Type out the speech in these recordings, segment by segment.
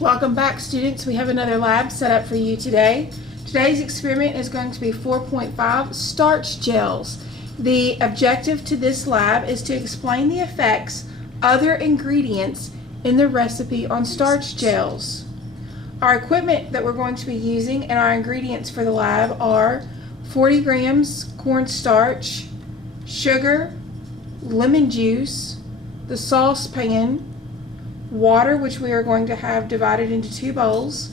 Welcome back, students. We have another lab set up for you today. Today's experiment is going to be 4.5 starch gels. The objective to this lab is to explain the effects other ingredients in the recipe on starch gels. Our equipment that we're going to be using and our ingredients for the lab are 40 grams cornstarch, sugar, lemon juice, the saucepan, water, which we are going to have divided into 2 bowls,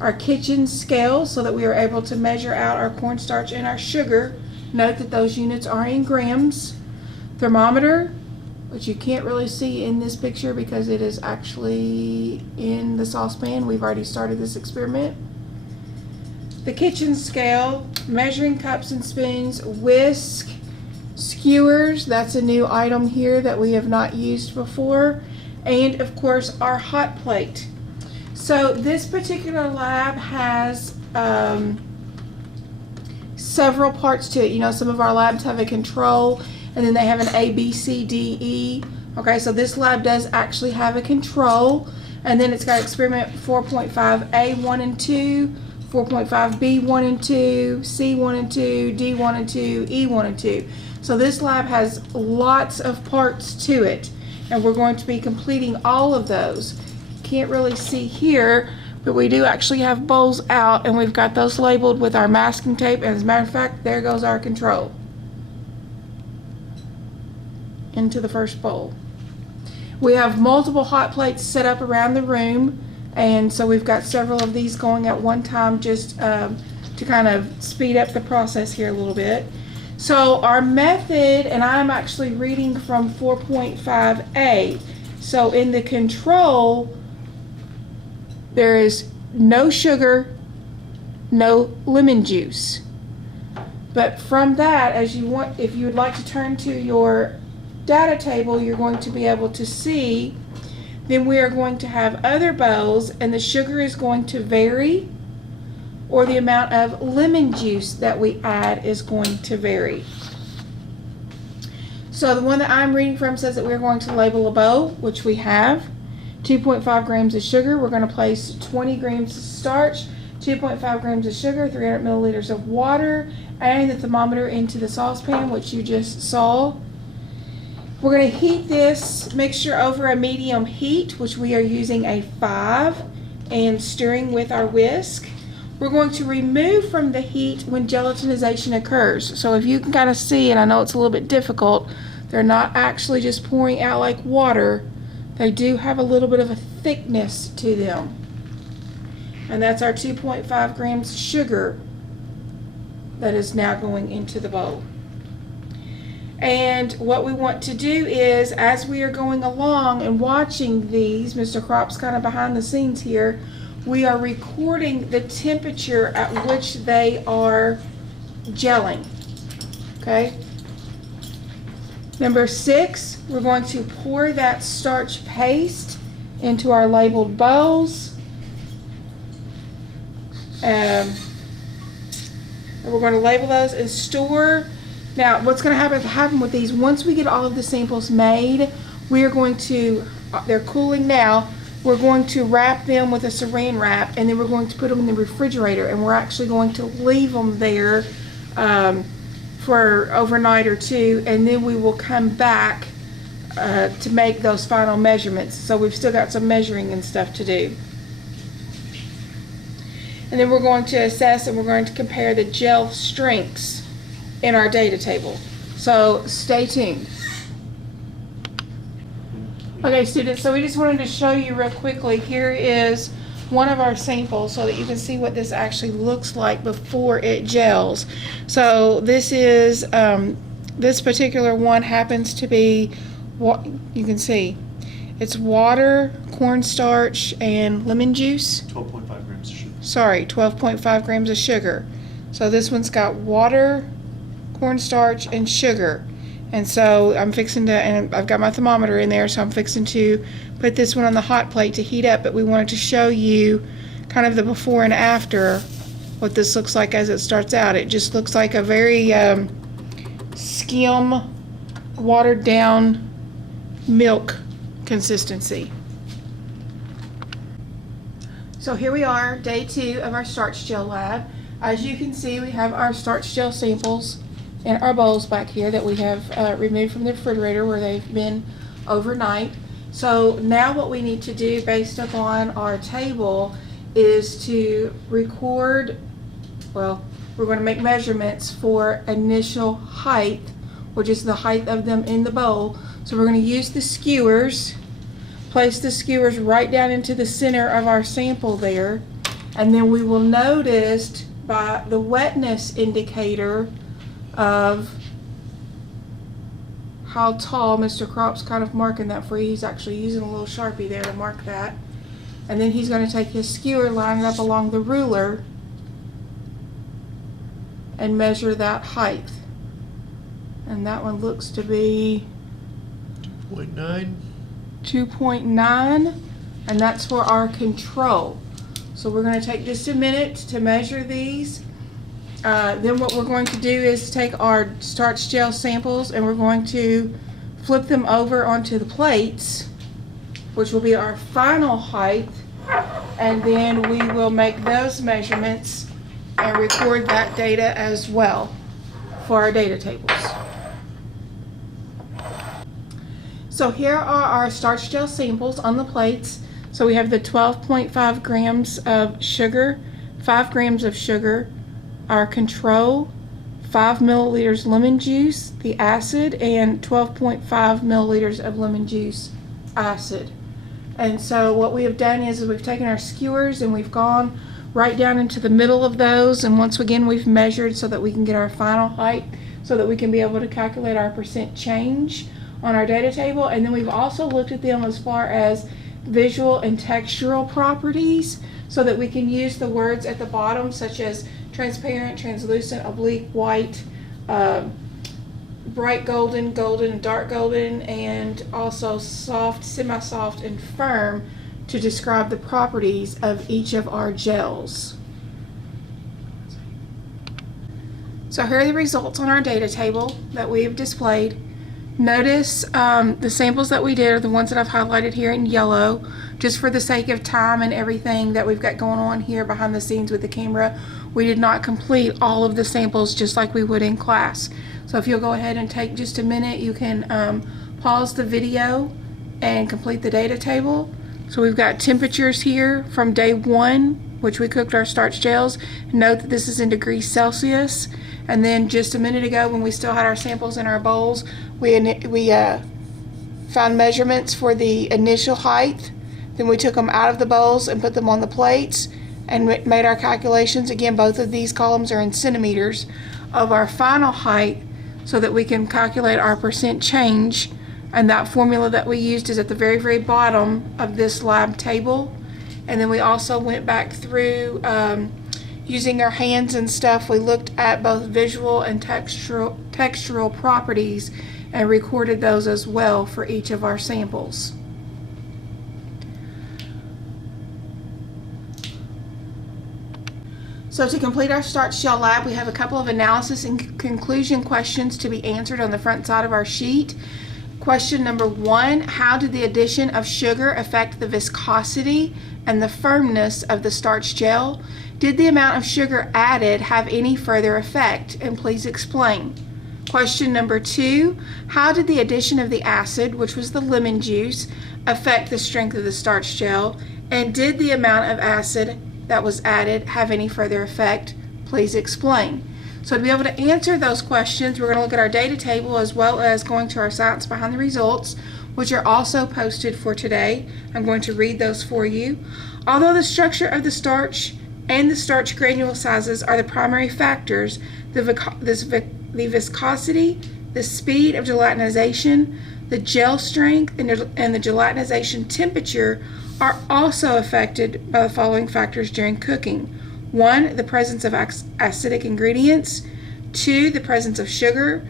our kitchen scale so that we are able to measure out our cornstarch and our sugar. Note that those units are in grams. Thermometer, which you can't really see in this picture because it is actually in the saucepan. We've already started this experiment. The kitchen scale, measuring cups and spoons, whisk, skewers, that's a new item here that we have not used before, and of course our hot plate. So this particular lab has several parts to it. You know, some of our labs have a control and then they have an A, B, C, D, E. Okay, so this lab does actually have a control, and then it's got experiment 4.5 A1 and 2, 4.5 B1 and 2, C1 and 2, D1 and 2, E1 and 2. So this lab has lots of parts to it, and we're going to be completing all of those. Can't really see here, but we do actually have bowls out, and we've got those labeled with our masking tape. And as a matter of fact, there goes our control into the first bowl. We have multiple hot plates set up around the room, and so we've got several of these going at one time just to kind of speed up the process here a little bit. So our method, and I'm actually reading from 4.5A. So in the control, there is no sugar, no lemon juice. But from that, as you want, if you would like to turn to your data table, you're going to be able to see, then we are going to have other bowls, and the sugar is going to vary, or the amount of lemon juice that we add is going to vary. So the one that I'm reading from says that we're going to label a bowl, which we have. 2.5 grams of sugar. We're going to place 20 grams of starch, 2.5 grams of sugar, 300 milliliters of water, and the thermometer into the saucepan, which you just saw. We're going to heat this mixture over a medium heat, which we are using a 5, and stirring with our whisk. We're going to remove from the heat when gelatinization occurs. So if you can kind of see, and I know it's a little bit difficult, they're not actually just pouring out like water. They do have a little bit of a thickness to them. And that's our 2.5 grams sugar that is now going into the bowl. And what we want to do is, as we are going along and watching these, Mr. Crop's kind of behind the scenes here, we are recording the temperature at which they are gelling. Okay? Number 6, we're going to pour that starch paste into our labeled bowls. And we're going to label those and store. Now, what's going to happen with these, once we get all of the samples made, we are going to, they're cooling now, we're going to wrap them with a saran wrap, and then we're going to put them in the refrigerator, and we're actually going to leave them there for overnight or 2, and then we will come back to make those final measurements. So we've still got some measuring and stuff to do. And then we're going to assess, and we're going to compare the gel strengths in our data table. So stay tuned. Okay, students, so we just wanted to show you real quickly. Here is one of our samples so that you can see what this actually looks like before it gels. So this is, this particular one happens to be, what you can see, it's water, cornstarch, and lemon juice. 12.5 grams of sugar. Sorry, 12.5 grams of sugar. So this one's got water, cornstarch, and sugar. And so I'm fixing to, and I've got my thermometer in there, so I'm fixing to put this one on the hot plate to heat up, but we wanted to show you kind of the before and after, what this looks like as it starts out. It just looks like a very skim, watered down milk consistency. So here we are, day 2 of our starch gel lab. As you can see, we have our starch gel samples in our bowls back here that we have removed from the refrigerator where they've been overnight. So now what we need to do based upon our table is to record, well, we're going to make measurements for initial height, which is the height of them in the bowl. So we're going to use the skewers, place the skewers right down into the center of our sample there, and then we will notice by the wetness indicator of how tall. Mr. Crop's kind of marking that for you. He's actually using a little Sharpie there to mark that. And then he's going to take his skewer, line it up along the ruler, and measure that height. And that one looks to be 2.9. 2.9, and that's for our control. So we're going to take just a minute to measure these. Then what we're going to do is take our starch gel samples and we're going to flip them over onto the plates, which will be our final height, and then we will make those measurements and record that data as well for our data tables. So here are our starch gel samples on the plates. So we have the 12.5 grams of sugar, 5 grams of sugar, our control, 5 milliliters lemon juice, the acid, and 12.5 milliliters of lemon juice acid. And so what we have done is we've taken our skewers and we've gone right down into the middle of those, and once again we've measured so that we can get our final height, so that we can be able to calculate our percent change on our data table. And then we've also looked at them as far as visual and textural properties, so that we can use the words at the bottom such as transparent, translucent, oblique, white, bright golden, golden, dark golden, and also soft, semi-soft, and firm to describe the properties of each of our gels. So here are the results on our data table that we have displayed. Notice the samples that we did are the ones that I've highlighted here in yellow, just for the sake of time and everything that we've got going on here behind the scenes with the camera. We did not complete all of the samples just like we would in class. So if you'll go ahead and take just a minute, you can pause the video and complete the data table. So we've got temperatures here from day 1, which we cooked our starch gels. Note that this is in degrees Celsius. And then just a minute ago, when we still had our samples in our bowls, we found measurements for the initial height. Then we took them out of the bowls and put them on the plates and made our calculations. Again, both of these columns are in centimeters of our final height, so that we can calculate our percent change. And that formula that we used is at the very, very bottom of this lab table. And then we also went back through using our hands and stuff. We looked at both visual and textural properties and recorded those as well for each of our samples. So to complete our starch gel lab, we have a couple of analysis and conclusion questions to be answered on the front side of our sheet. Question number 1, how did the addition of sugar affect the viscosity and the firmness of the starch gel? Did the amount of sugar added have any further effect? And please explain. Question number 2, how did the addition of the acid, which was the lemon juice, affect the strength of the starch gel? And did the amount of acid that was added have any further effect? Please explain. So to be able to answer those questions, we're going to look at our data table as well as going to our science behind the results, which are also posted for today. I'm going to read those for you. Although the structure of the starch and the starch granule sizes are the primary factors, the viscosity, the speed of gelatinization, the gel strength, and the gelatinization temperature are also affected by the following factors during cooking. 1, the presence of acidic ingredients. 2, the presence of sugar.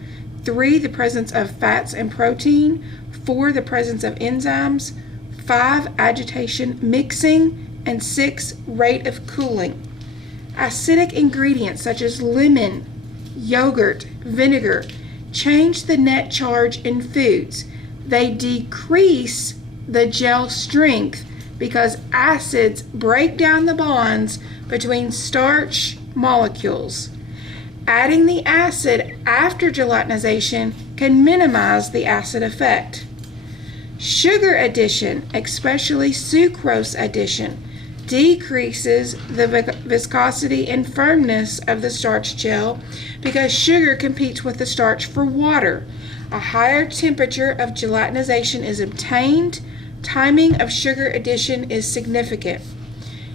3, the presence of fats and protein. 4, the presence of enzymes. 5, agitation, mixing. And 6, rate of cooling. Acidic ingredients such as lemon, yogurt, vinegar change the net charge in foods. They decrease the gel strength because acids break down the bonds between starch molecules. Adding the acid after gelatinization can minimize the acid effect. Sugar addition, especially sucrose addition, decreases the viscosity and firmness of the starch gel because sugar competes with the starch for water. A higher temperature of gelatinization is obtained. Timing of sugar addition is significant.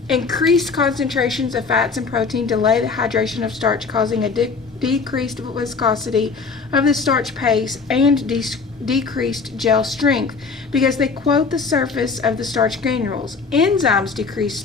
Increased concentrations of fats and protein delay the hydration of starch, causing a decreased viscosity of the starch paste and decreased gel strength because they coat the surface of the starch granules. Enzymes decrease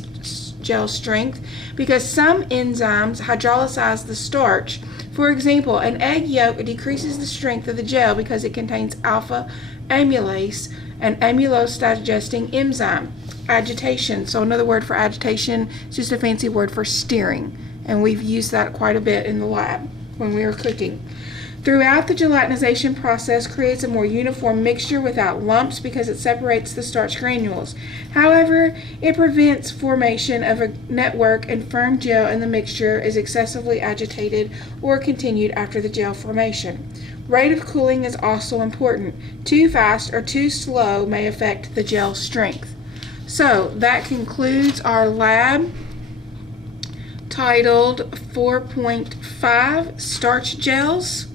gel strength because some enzymes hydrolyze the starch. For example, an egg yolk decreases the strength of the gel because it contains alpha amylase, an amylose digesting enzyme. Agitation. So another word for agitation is just a fancy word for stirring, and we've used that quite a bit in the lab when we were cooking. Throughout the gelatinization process creates a more uniform mixture without lumps because it separates the starch granules. However, it prevents formation of a network and firm gel and the mixture is excessively agitated or continued after the gel formation. Rate of cooling is also important. Too fast or too slow may affect the gel strength. So that concludes our lab titled 4.5 Starch Gels.